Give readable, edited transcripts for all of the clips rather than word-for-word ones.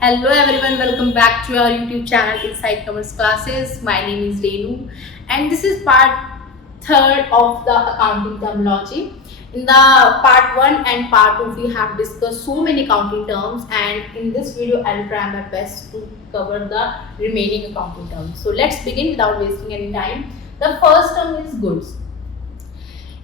Hello everyone, welcome back to our YouTube channel Inside Commerce Classes. My name is Renu and this is part third of the accounting terminology. In the part 1 and part 2 we have discussed so many accounting terms, and in this video I'll try my best to cover the remaining accounting terms. So let's begin without wasting any time. The first term is goods.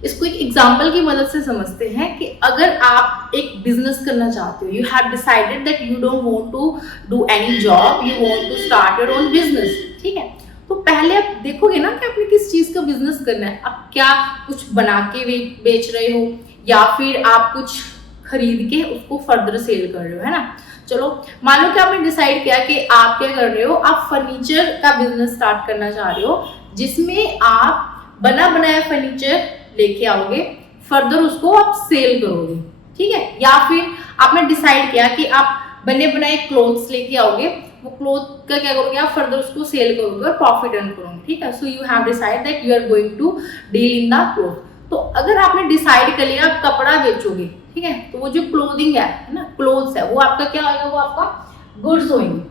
इसको एक example की मदद से समझते हैं कि अगर आप एक बिजनेस करना चाहते हो, you have decided that you don't want to do any job, you want to start your own business, ठीक है। तो पहले आप देखोगे ना कि आपने किस चीज का बिजनेस करना है। आप क्या कुछ बना के बेच रहे हो या फिर आप कुछ खरीद के उसको फर्दर सेल कर रहे हो, है ना। चलो मान लो कि आपने डिसाइड किया कि आप क्या कर रहे हो, आप फर्नीचर का बिजनेस स्टार्ट करना चाह रहे हो जिसमें आप बना बनाया फर्नीचर लेके आओगे, फर्दर उसको आप सेल करोगे, ठीक है। या फिर आपने डिसाइड किया कि आप बने बनाए क्लोथ्स लेके आओगे, वो क्लोथ का क्या करोगे, आप फर्दर उसको सेल करोगे और प्रॉफिट अर्न करोगे, ठीक है। So you have decide that you are going to deal in the cloth. तो अगर आपने डिसाइड कर लिया आप कपड़ा बेचोगे, ठीक है, तो वो जो क्लोथिंग है ना, क्लोथ्स है, वो आपका क्या होगा, वो आपका गुड्स होंगे।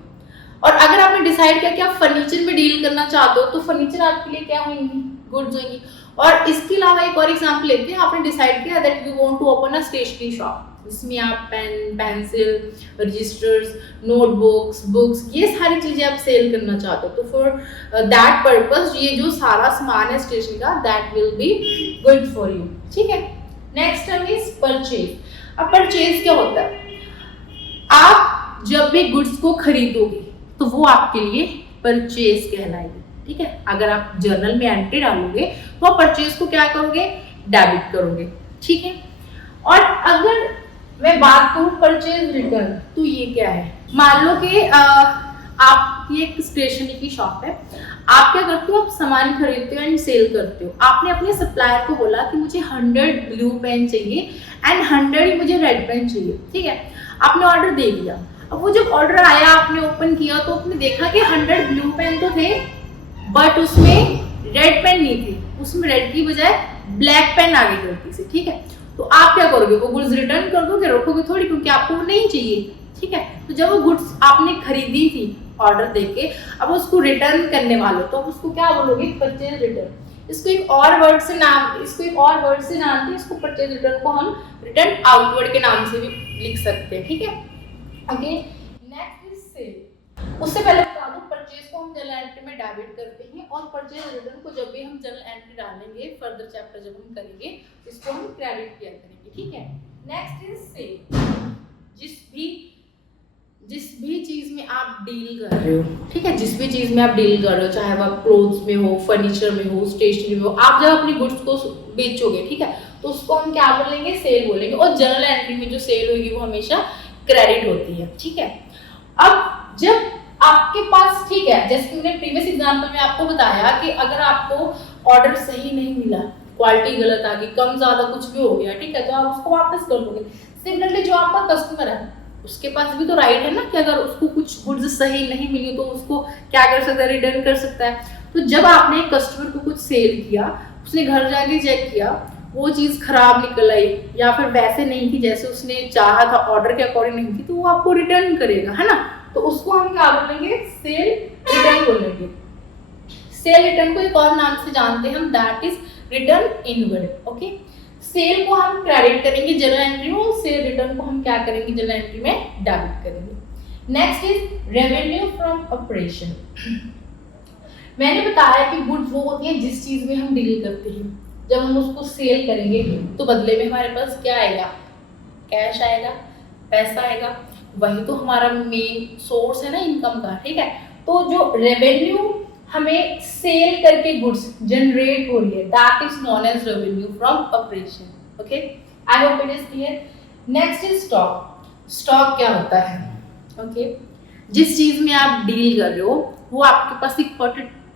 और अगर आपने डिसाइड किया कि आप फर्नीचर में डील करना चाहते हो तो फर्नीचर आपके लिए क्या होंगी, गुड्स होंगी। और इसके अलावा एक और एग्जांपल लेते हैं। आपने डिसाइड किया that you want to open a stationery shop जिसमें आप pen, pencil, registers, notebooks, books, ये सारी चीजें आप सेल करना चाहते हो। तो फॉर दैट पर्पस ये जो सारा सामान है स्टेशनरी का, that will be good for you, ठीक है। Next term is purchase. अब परचेज क्या होता है, आप जब भी गुड्स को खरीदोगे तो वो आपके लिए परचेज कहलाएगी, ठीक है। अगर आप जर्नल में एंट्री डालोगे तो आप परचेज को क्या करोगे, डेबिट करोगे, ठीक है। और अगर मैं बात करूं परचेज रिटर्न, तो ये क्या है, मान लो कि आपकी एक स्टेशनरी की शॉप है, आप क्या करते हो, आप सामान खरीदते हो एंड सेल करते हो। आपने अपने सप्लायर को बोला कि मुझे 100 ब्लू पेन चाहिए एंड 100 ही मुझे रेड पेन चाहिए, ठीक है। आपने ऑर्डर दे दिया। अब वो जब ऑर्डर आया, आपने ओपन किया तो आपने देखा कि 100 ब्लू पेन तो थे बट उसमें रेड पेन नहीं थी, उसमें रेड की बजाय ब्लैक पेन आ गई गलती से, ठीक है। तो आप क्या करोगे, वो गुड्स रिटर्न कर दोगे, रखोगे थोड़ी, क्योंकि आपको वो नहीं चाहिए, ठीक है। तो जब वो गुड्स आपने खरीदी थी ऑर्डर देके, अब उसको रिटर्न करने वाले तो अब उसको क्या बोलोगे, परचेज रिटर्न। इसको एक और वर्ड से जानते हैं, इसको परचेज रिटर्न को हम रिटर्न आउटवर्ड के नाम से भी लिख सकते हैं, ठीक है। Okay, next is sale. उससे पहले बता दूं, परचेज को हम जनरल एंट्री में डेबिट करते हैं और परचेज रिटर्न को जब भी हम जनरल एंट्री डालेंगे, फर्दर चैप्टर जब हम करेंगे, इसको हम क्रेडिट किया करेंगे, ठीक है। Next is sale. जिस भी चीज में आप डील कर रहे हो, ठीक है, जिस भी चीज में आप डील कर रहे हो, चाहे वो क्लोथ्स में हो, फर्नीचर में हो, स्टेशनरी में हो, आप जब अपनी गुड्स को बेचोगे, ठीक है, तो उसको हम क्या बोलेंगे, सेल बोलेंगे। और जनरल एंट्री में जो सेल होगी वो हमेशा क्रेडिट होती है, ठीक है। अब जब आपके पास, ठीक है, जैसे कि मैंने प्रीवियस एग्जांपल में आपको बताया कि अगर आपको ऑर्डर सही नहीं मिला, क्वालिटी गलत आ गई, कम ज्यादा कुछ भी हो गया, ठीक है, तो आप उसको वापस कर दोगे। सिमिलरली जो आपका कस्टमर है उसके पास भी तो राइट है ना कि अगर उसको कुछ गुड्स सही नहीं मिली तो उसको क्या कर सकता है, रिटर्न कर सकता है। तो जब आपने कस्टमर को कुछ सेल किया, उसने घर जाके चेक किया, वो चीज खराब निकल आई या फिर वैसे नहीं थी जैसे उसने चाहा था, ऑर्डर के अकॉर्डिंग नहीं थी, तो वो आपको रिटर्न करेगा, है ना। तो उसको हम क्या बोलेंगे, सेल रिटर्न बोलेंगे। सेल रिटर्न को एक और नाम से जानते हैं हम, that is return inward, okay. Sale को हम क्रेडिट करेंगे जनरल एंट्री में, सेल रिटर्न को हम क्या करेंगे, जनरल एंट्री में डेबिट करेंगे। Next is revenue from operation. मैंने बताया कि गुड्स वो होती है जिस चीज में हम डील करते हैं, जब हम उसको सेल करेंगे तो बदले में हमारे पास क्या आएगा, कैश आएगा, पैसा आएगा, वही तो हमारा मेन सोर्स है ना इनकम का, ठीक है। तो जो रेवेन्यू हमें सेल करके गुड्स जनरेट हो रही है, that is known as revenue from operation, okay. I hope it is clear. Next is stock. Stock क्या होता है, ओके, जिस चीज में आप डील कर रहे हो वो आपके पास एक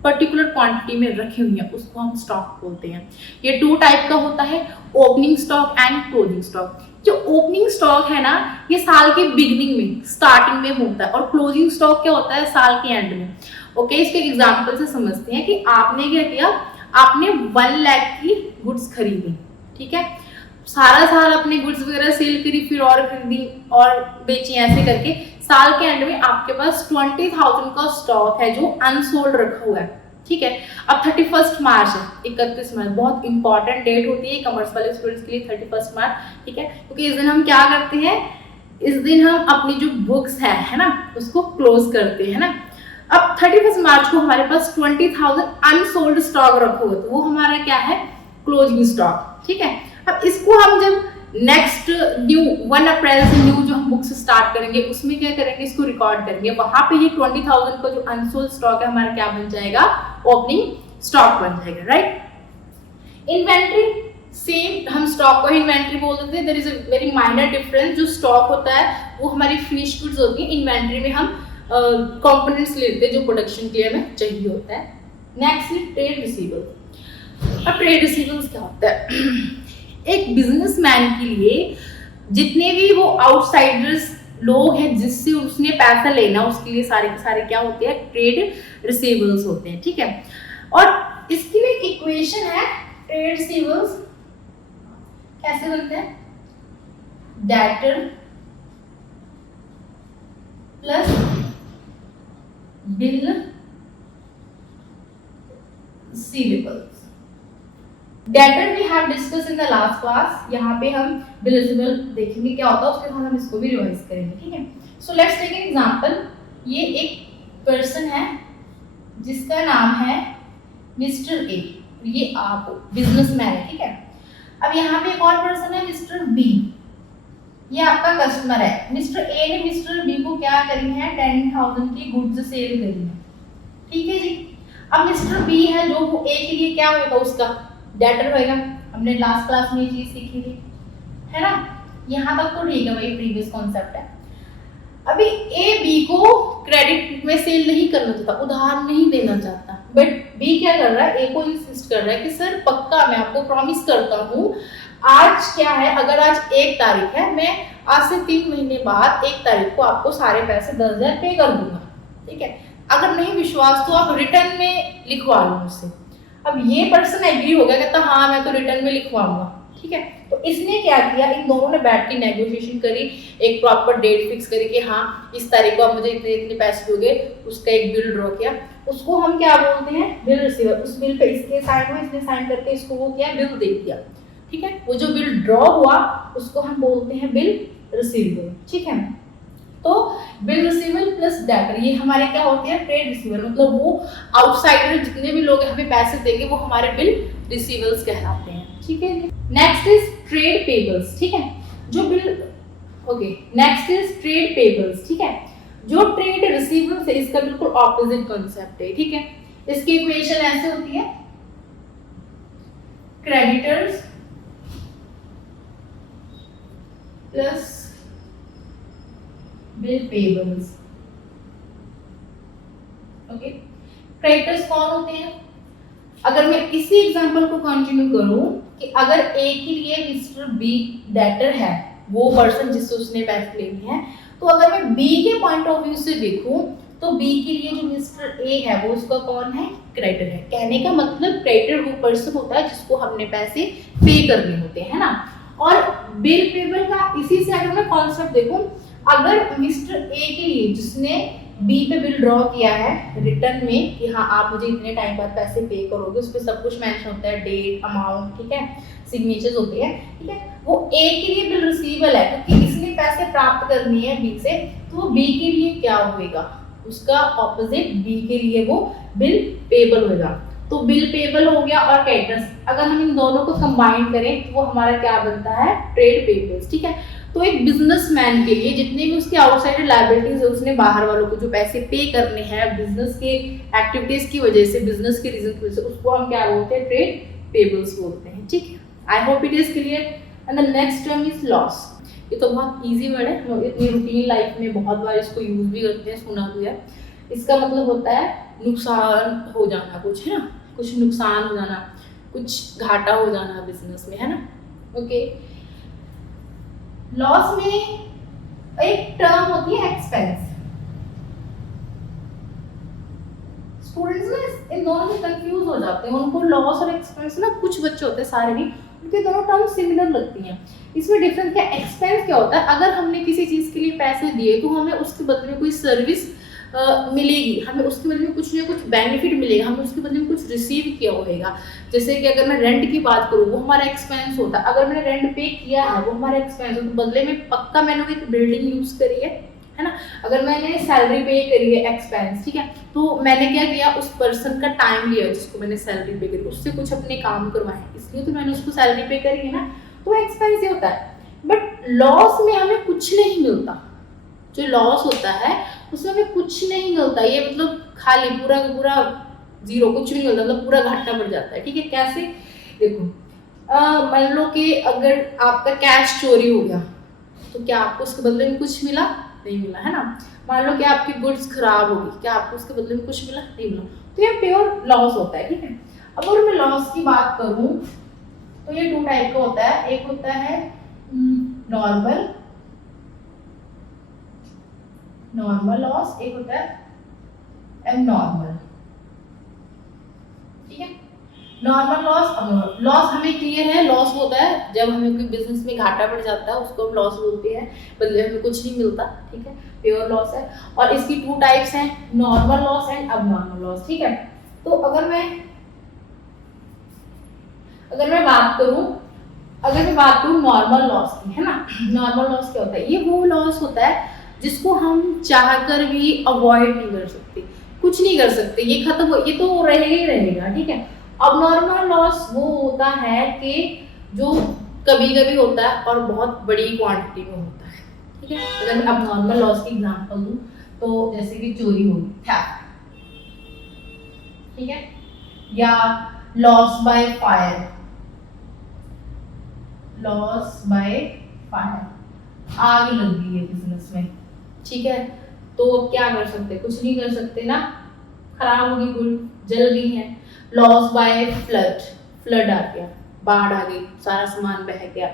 पर्टिकुलर क्वांटिटी में रखी हुई है, उसको हम स्टॉक बोलते हैं। ये 2 टाइप का होता है, opening stock and closing stock. जो ओपनिंग स्टॉक है ना, ये साल के बिगिनिंग में, स्टार्टिंग में होता है, और क्लोजिंग स्टॉक क्या होता है, साल के एंड में, ओके। इसके एग्जांपल से समझते हैं कि आपने क्या किया, आपने 1 लाख की गुड्स खरीदी, ठीक है, सारा साल अपने गुड्स वगैरह सेल करी, फिर और खरीदी और बेची, ऐसे करके साल के एंड में आपके पास 20,000 का स्टॉक है जो अनसोल्ड रखा हुआ है, ठीक है। अब 31 मार्च है, 31 मार्च बहुत इंपॉर्टेंट डेट होती है कॉमर्स वाले स्टूडेंट्स के लिए, 31 मार्च, ठीक है, क्योंकि इस दिन हम क्या करते हैं, इस दिन हम अपनी जो बुक्स है ना, उसको क्लोज करते हैं ना। अब 31 मार्च को हमारे पास 20,000 अनसोल्ड स्टॉक रखा हुआ है, तो वो हमारा क्या है, क्लोजिंग स्टॉक, ठीक है। अब इसको हम जब नेक्स्ट न्यू 1 अप्रैल से न्यू जो हम बुक्स स्टार्ट करेंगे उसमें क्या करेंगे, इसको रिकॉर्ड करेंगे, वहां पे ये 20,000 का जो अनसोल्ड स्टॉक है हमारा क्या बन जाएगा, ओपनिंग स्टॉक बन जाएगा, राइट। इन्वेंट्री सेम, हम स्टॉक को इन्वेंट्री बोल देते हैं, there is a very minor difference. जो स्टॉक होता है वो हमारी फिनिश गुड्स होती है, इन्वेंट्री में हम कंपोनेंट्स लेते हैं जो प्रोडक्शन के लिए हमें चाहिए होता है। नेक्स्ट है ट्रेड रिसीवेबल। अब ट्रेड रिसीवेबल्स क्या होता है, एक बिजनेसमैन के लिए जितने भी वो आउटसाइडर्स लोग हैं जिससे उसने पैसा लेना, उसके लिए सारे के सारे क्या होते हैं, ट्रेड रिसीवेबल्स होते हैं, ठीक है। और इसके लिए इक्वेशन है, ट्रेड रिसीवेबल्स कैसे बनते हैं, debtor plus bill receivables. Debtor we have discuss in the last class, यहाँ पे हम बिल रिसीवेबल देखेंगे क्या होता है, उसके बाद हम इसको भी रिवाइज करेंगे, ठीक है। So let's take an example. ये एक पर्सन है जिसका नाम है मिस्टर ए, ये आप बिजनेसमैन है, ठीक है। अब यहाँ पे एक और पर्सन है मिस्टर बी, ये आपका कस्टमर है। मिस्टर ए ने मिस्टर बी को क्या करी है, 10,000 की गुड्स सेल करी है, ठीक है जी। अब मिस्टर बी है जो वो ए के लिए क्या होगा, उसका डेटर होएगा, हमने लास्ट क्लास में ये चीज सीखी थी, है ना। यहाँ तक तो ठीक है भाई, प्रीवियस कॉन्सेप्ट है। अभी ए बी को क्रेडिट में सेल नहीं करना चाहता, उधार नहीं देना चाहता, बट बी क्या कर रहा है, ए को इंसिस्ट कर रहा है कि सर पक्का मैं आपको प्रॉमिस करता हूँ, आज क्या है, अगर आज 1 तारीख है, मैं आज से 3 महीने बाद 1 तारीख को आपको सारे पैसे 10,000 पे कर दूंगा, ठीक है। अगर नहीं विश्वास तो आप रिटर्न में लिखवा लो मुझसे। अब ये पर्सन एग्री हो गया, कहता हाँ मैं तो रिटर्न में लिखवाऊंगा, ठीक है। तो इसने क्या किया, इन दोनों ने बैठ के नेगोशिएशन करी, एक प्रॉपर डेट फिक्स करी कि हाँ इस तारीख को आप मुझे इतने इतने पैसे दोगे, उसका एक बिल ड्रॉ किया, उसको हम क्या बोलते हैं, बिल रिसीवर। उस बिल पे इसके साइन हुआ, इसने साइन करके इसको वो क्या, बिल दे दिया, ठीक है। वो जो बिल ड्रॉ हुआ उसको हम बोलते हैं बिल रिसीवेबल, ठीक है। तो बिल रिसीवेबल प्लस डेटर, ये हमारे क्या होते हैं, ट्रेड रिसीवेबल, मतलब वो आउटसाइडर जितने भी लोग हमें पैसे देंगे वो हमारे बिल रिसीवेबल्स कहलाते हैं, ठीक है। नेक्स्ट इज ट्रेड पेबल्स, ठीक है। जो bill, okay, next is trade payables, ठीक है। जो ट्रेड रिसीवेबल्स है इसका बिल्कुल ऑपोजिट कॉन्सेप्ट है, ठीक है। इसकी इक्वेशन ऐसे होती है, creditors plus bill payables, okay. Creditors कौन होते हैं, अगर मैं इसी एग्जांपल को कंटिन्यू करूं कि अगर ए के लिए मिस्टर बी डेटर है, वो पर्सन जिससे उसने पैसे लेने हैं, तो अगर मैं बी के पॉइंट ऑफ व्यू से देखूं तो बी के लिए जो मिस्टर ए है वो उसका कौन है, क्रेडिटर है। कहने का मतलब क्रेडिटर वो पर्सन होता है जिसको हमने पैसे पे करने होते हैं ना। और बिल पेबल का इसी से अगर मैं कॉन्सेप्ट देखूं, अगर मिस्टर ए के लिए जिसने बी पे बिल ड्रॉ किया है रिटर्न में कि हाँ आप मुझे इतने टाइम बाद पैसे पे करोगे, उस पर सब कुछ मेंशन होता है, डेट, अमाउंट, ठीक है, सिग्नेचर्स होते हैं, ठीक है। वो ए के लिए बिल रिसीवेबल है क्योंकि इसने पैसे प्राप्त करनी है बी से, तो वो बी के लिए क्या होगा, उसका ऑपोजिट बी के लिए वो बिल पेबल होगा। तो बिल पेबल हो गया और क्रेडिटर्स, अगर हम इन दोनों को कंबाइन करें तो वो हमारा क्या बनता है, ट्रेड पेबल्स, ठीक है। तो एक बिजनेसमैन के लिए जितने भी उसके आउटसाइड लायबिलिटीज है, उसने बाहर वालों को जो पैसे पे करने हैं बिजनेस के एक्टिविटीज की वजह से, बिजनेस के रीजन की वजह से, उसको हम क्या बोलते हैं, ट्रेड पेबल्स बोलते हैं, ठीक है। आई hope it is clear. And the next term is loss. ये तो बहुत इजी वर्ड है, हम इतनी रूटीन लाइफ में बहुत बार इसको यूज भी करते हैं, सुना भी है। इसका मतलब होता है नुकसान हो जाना, कुछ है ना, कुछ नुकसान हो जाना, कुछ घाटा हो जाना बिजनेस में, है ना, ओके। लॉस में एक टर्म होती है एक्सपेंस। स्टूडेंट्स ना इन दोनों से कंफ्यूज हो जाते हैं, उनको लॉस और एक्सपेंस ना, कुछ बच्चे होते हैं, सारे नहीं, क्योंकि दोनों टर्म सिमिलर लगती हैं। इसमें डिफरेंस क्या, एक्सपेंस क्या होता है, अगर हमने किसी चीज़ के लिए पैसे दिए तो हमें उसके बदले में कोई सर्विस मिलेगी, हमें उसके बदले में कुछ ना कुछ बेनिफिट मिलेगा, हमें उसके बदले में कुछ रिसीव किया होगा। जैसे कि अगर मैं रेंट की बात करूँ, वो हमारा एक्सपेंस होता है, अगर मैंने रेंट पे किया है वो हमारा एक्सपेंस है, तो बदले में पक्का मैंने एक बिल्डिंग यूज करी है ना। अगर मैंने सैलरी पे करी है एक्सपेंस, ठीक है, तो मैंने क्या किया, उस पर्सन का टाइम लिया जिसको मैंने सैलरी पे करी, उससे कुछ अपने काम करवाए, इसलिए तो मैंने उसको सैलरी पे करी है ना, तो एक्सपेंस ही होता है। बट लॉस में हमें कुछ नहीं मिलता, जो लॉस होता है उसमें हमें कुछ नहीं मिलता, ये मतलब खाली पूरा का पूरा जीरो, कुछ भी नहीं मिलता, मतलब पूरा घाटा पड़ जाता है। ठीक है, कैसे, देखो मान लो कि अगर आपका कैश चोरी हो गया तो क्या आपको उसके बदले में कुछ मिला, नहीं मिला, है ना। मान लो कि आपकी गुड्स खराब होगी, क्या आपको उसके बदले में कुछ मिला, नहीं मिला, तो ये प्योर लॉस होता है। ठीक है, अब अगर मैं लॉस की बात करूं तो ये 2 टाइप का होता है, एक होता है नॉर्मल लॉस, एक होता है एबनॉर्मल। ठीक है, नॉर्मल लॉस, एबनॉर्मल लॉस हमें क्लियर है, लॉस होता है जब हमें कोई बिजनेस में घाटा पड़ जाता है, उसको हम लॉस बोलते हैं, बदले हमें कुछ नहीं मिलता। ठीक है, प्योर लॉस है, और इसकी 2 टाइप्स हैं, normal loss and abnormal loss. ठीक है, तो अगर मैं बात करूं नॉर्मल लॉस की, है ना, नॉर्मल लॉस क्या होता है, ये वो लॉस होता है जिसको हम चाहकर भी अवॉइड नहीं कर सकते, कुछ नहीं कर सकते, ये खत्म हो, ये तो रहेगा ही रहेगा। ठीक है, अब नॉर्मल लॉस वो होता है कि जो कभी कभी होता है और बहुत बड़ी क्वांटिटी में होता है। ठीक है, अगर मैं अब नॉर्मल लॉस की एग्जांपल दूं तो जैसे कि चोरी होगी, ठीक है, या लॉस बाय फायर, आग लग गई है बिजनेस में, ठीक है, तो क्या कर सकते, कुछ नहीं कर सकते ना, खराब होगी, गुड जल गई है। लॉस बाय फ्लड आ गया, बाढ़ आ गई, सारा सामान बह गया,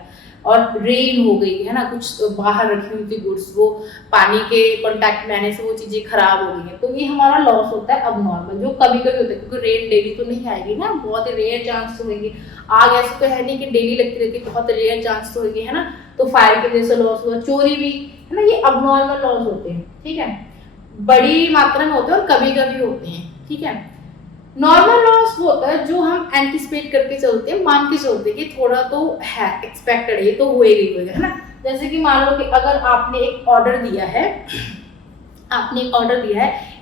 और रेन हो गई, है ना, कुछ बाहर रखी हुई थी गुड्स, वो पानी के कांटेक्ट में आने से वो चीजें खराब हो गई हैं, तो ये हमारा लॉस होता है अब नॉर्मल, जो कभी कभी होता है, क्योंकि रेन डेली तो नहीं आएगी ना, बहुत रेयर चांस तो होंगे, आग ऐसे तो है नहीं कि डेली लगती रहती, बहुत रेयर चांस तो होंगे, है ना, तो फायर की वजह से लॉस हुआ, चोरी भी, है ना, ये अब नॉर्मल लॉस होते हैं। ठीक है, बड़ी मात्रा में होते हैं और कभी कभी होते हैं। ठीक है, नॉर्मल लॉस वो होता है जो हम एंटिसिपेट करके चलते हैं, मान के चलते हैं कि थोड़ा तो है, एक्सपेक्टेड है, ये तो होएगा, है ना। जैसे कि मान लो कि अगर आपने एक ऑर्डर दिया है,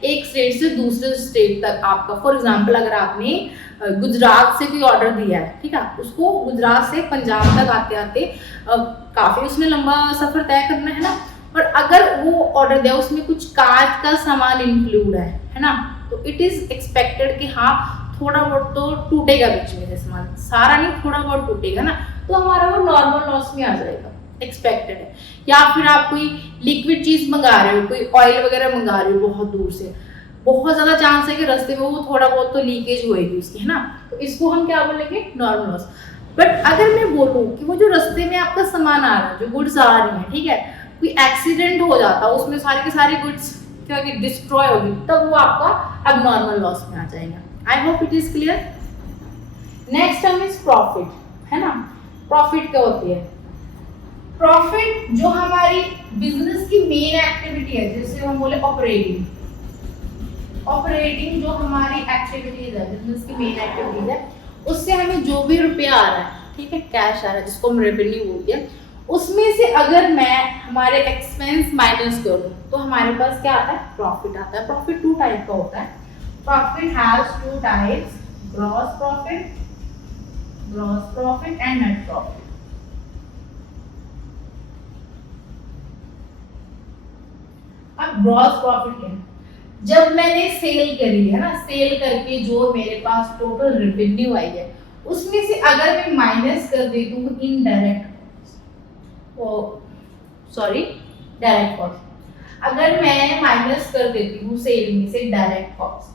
एक स्टेट से दूसरे स्टेट तक आपका, फॉर एग्जांपल अगर आपने गुजरात से कोई ऑर्डर दिया है, ठीक है, उसको गुजरात से पंजाब तक आते आते काफी उसमें लंबा सफर तय करना है ना, और अगर वो ऑर्डर दिया उसमें कुछ कांच का सामान इंक्लूड है ना, तो इट इज एक्सपेक्टेड कि हाँ थोड़ा बहुत तो टूटेगा बीच में से सामान, सारा नहीं, थोड़ा बहुत टूटेगा ना, तो हमारा वो नॉर्मल लॉस में आ जाएगा, एक्सपेक्टेड है। या फिर आप कोई लिक्विड चीज मंगा रहे हो, कोई ऑयल वगैरह मंगा रहे हो बहुत दूर से, बहुत ज्यादा चांस है कि रास्ते में वो थोड़ा बहुत तो लीकेज होएगी उसकी, है ना, तो इसको हम क्या बोलेंगे, नॉर्मल लॉस। बट अगर मैं बोलूँ कि वो जो रास्ते में आपका सामान आ रहा है, जो गुड्स आ रही है, ठीक है, कोई एक्सीडेंट हो जाता, उसमें सारे के सारे गुड्स क्या कि डिस्ट्रॉय होगी, तब वो आपका अब नॉर्मल लॉस में आ जाएगा। आई hope it is clear. Next term is profit, है ना। प्रॉफिट क्या होती है, प्रॉफिट जो हमारी बिजनेस की मेन एक्टिविटी है, जैसे हम बोले ऑपरेटिंग जो हमारी एक्टिविटीज है, बिजनेस की मेन एक्टिविटीज है, उससे हमें जो भी रुपया आ रहा है, ठीक है, कैश आ रहा है, जिसको हम रेवेन्यू बोलते हैं, उसमें से अगर मैं हमारे एक्सपेंस माइनस करूं तो हमारे पास क्या आता है, प्रॉफिट आता है। प्रॉफिट 2 टाइप का होता है, profit has 2 types, gross profit and net profit. अब ग्रॉस प्रॉफिट क्या है, जब मैंने सेल करी है ना, सेल करके जो मेरे पास टोटल रेवेन्यू आई है, उसमें से अगर मैं माइनस कर देती हूँ इनडायरेक्ट डायरेक्ट कॉस्ट, अगर मैं माइनस कर देती हूँ सेल में से डायरेक्ट कॉस्ट,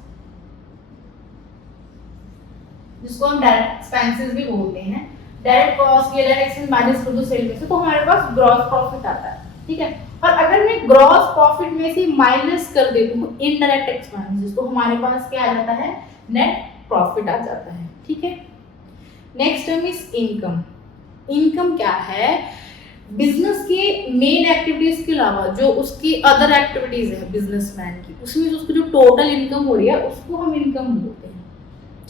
जिसको हम डायरेक्ट एक्सपेंसेस भी बोलते हैं, डायरेक्ट कॉस्ट या डायरेक्ट एक्सपेंस माइनस कर दो सेल में से, तो हमारे पास ग्रॉस प्रॉफिट आता है। ठीक है, और अगर मैं ग्रॉस प्रॉफिट में से माइनस कर देती हूँ इनडायरेक्ट एक्सपेंसेस, तो हमारे पास क्या आ जाता है, नेट प्रॉफिट आ जाता है। ठीक है, next term is income. Income क्या है, बिजनेस के मेन एक्टिविटीज के अलावा जो उसकी अदर एक्टिविटीज है बिजनेसमैन की, उसमें जो उसको जो टोटल इनकम हो रही है उसको हम इनकम बोलते हैं।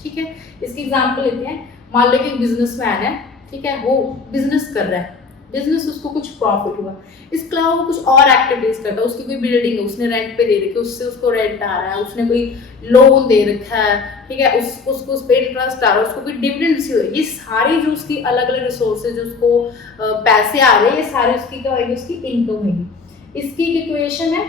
ठीक है, इसकी एग्जांपल लेते हैं। मान लो कि एक बिजनेसमैन है, ठीक है, वो बिजनेस कर रहा है, बिजनेस उसको कुछ प्रॉफिट हुआ, इसके अलावा वो कुछ और एक्टिविटीज करता है, उसकी कोई बिल्डिंग है, उसने रेंट पे दे रखी है, उससे उसको रेंट आ रहा है, उसने कोई लोन दे रखा है, ठीक है, उसको उस पर इंटरेस्ट आ रहा है, उसको कोई डिविडेंड रिसीव है, ये सारी जो उसकी अलग अलग रिसोर्सेज जो उसको पैसे आ रहे हैं, ये सारी उसकी क्या होगी, उसकी इनकम होगी। इसकी एक इक्वेशन है,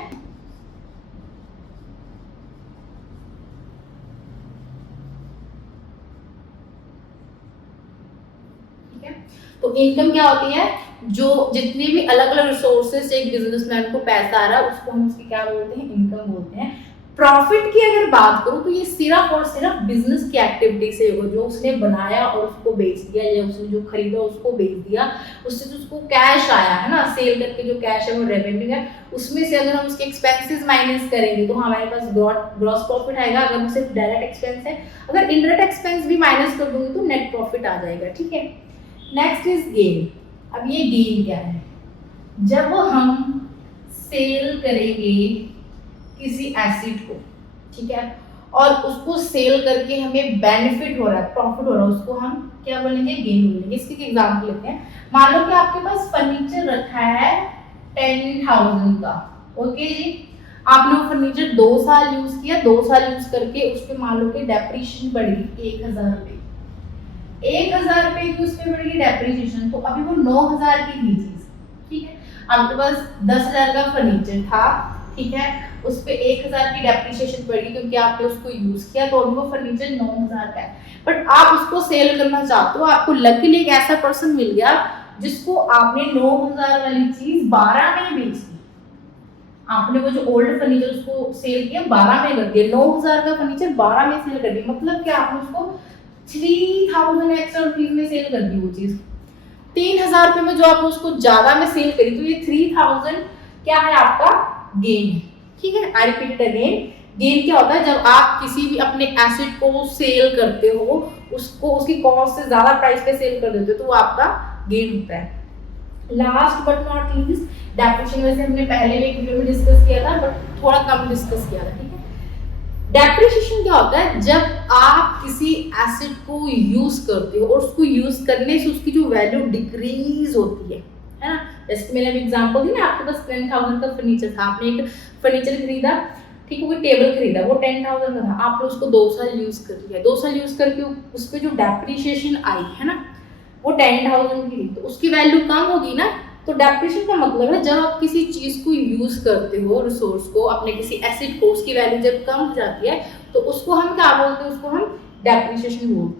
तो इनकम क्या होती है, जो जितने भी अलग अलग रिसोर्सेज से एक बिजनेसमैन को पैसा आ रहा है उसको हम उसकी क्या बोलते हैं, इनकम बोलते हैं। प्रॉफिट की अगर बात करूं तो ये सिर्फ और सिर्फ बिजनेस की एक्टिविटी से होगा, जो उसने बनाया और उसको बेच दिया, या उसने जो खरीदा उसको बेच दिया, उससे जो उसको कैश आया है ना, सेल करके जो कैश है वो रेवेन्यू है, उसमें से अगर हम उसके एक्सपेंसेस माइनस करेंगे तो हमारे पास ग्रॉस प्रॉफिट आएगा। अगर वो सिर्फ डायरेक्ट एक्सपेंस है, अगर इनडायरेक्ट एक्सपेंस भी माइनस कर दूंगी तो नेट प्रॉफिट आ जाएगा। ठीक है, नेक्स्ट इज गेन। अब ये गेन क्या है, जब हम सेल करेंगे किसी एसेट को, ठीक है, और उसको सेल करके हमें बेनिफिट हो रहा है, प्रॉफिट हो रहा है, उसको हम क्या बोलेंगे, गेन बोलेंगे। इसके एग्जांपल लेते हैं। मान लो कि आपके पास फर्नीचर रखा है 10,000 का, ओके जी, आपने वो फर्नीचर 2 साल यूज किया, 2 साल यूज करके उस पर मान लो कि डेप्रीशिएशन बढ़ी 1,000 रुपए, 1,000 रुपए की उस पर बढ़ेगी डेप्रीशिएशन, तो अभी वो 9,000 की थी चीज, ठीक है, आपके पास 10,000 का फर्नीचर था, ठीक है, उस पे 1,000 की डेप्रीशिएशन पड़ी क्योंकि आपने उसको यूज किया, तो अभी वो फर्नीचर 9,000 का है, बट आप उसको सेल करना चाहते हो, आपको लकीली एक ऐसा पर्सन मिल गया जिसको आपने 9,000 वाली चीज 12 में बेच दी। आपने वो जो ओल्ड फर्नीचर उसको सेल किया 12 में कर दिया, 9,000 का फर्नीचर 12 में सेल कर दिया, मतलब क्या आपने उसको 3,000 एक्स्ट्रा रुपीज में सेल कर दी वो चीज। 3,000 रुपए में जो आपने उसको ज्यादा में सेल करी, तो ये 3,000 क्या है, आपका गेन है। ठीक है, आई रिपीट अगेन, गेन क्या होता है, जब आप किसी भी अपने एसेट को सेल करते हो, उसको उसकी कॉस्ट से ज्यादा प्राइस पे सेल कर देते हो, तो वो आपका गेन होता है। Last but not least, depreciation वैसे हमने पहले भी एक वीडियो में डिस्कस किया था, बट थोड़ा कम डिस्कस किया था। ठीक है, डेप्रिसिएशन क्या होता है, जब आप किसी एसेट को यूज करते हो और उसको यूज करने से उसकी जो वैल्यू डिक्रीज होती है ना, जैसे मैंने अभी एग्जांपल दी ना, आपके पास 10,000 का फर्नीचर था, आपने एक फर्नीचर खरीदा, ठीक है, कोई टेबल खरीदा, वो 10,000 का था, आपने उसको 2 साल यूज कर लिया, 2 साल यूज करके उस पर जो डेप्रिसिएशन आई है ना, वो 10,000 की थी, तो उसकी वैल्यू कम होगी ना। तो डेप्रिसिएशन का मतलब है जब आप किसी चीज को यूज करते हो, रिसोर्स को, अपने किसी एसेट को, उसकी वैल्यू जब कम हो जाती है तो उसको हम क्या बोलते हैं, उसको हम डेप्रिसिएशन बोलते हैं।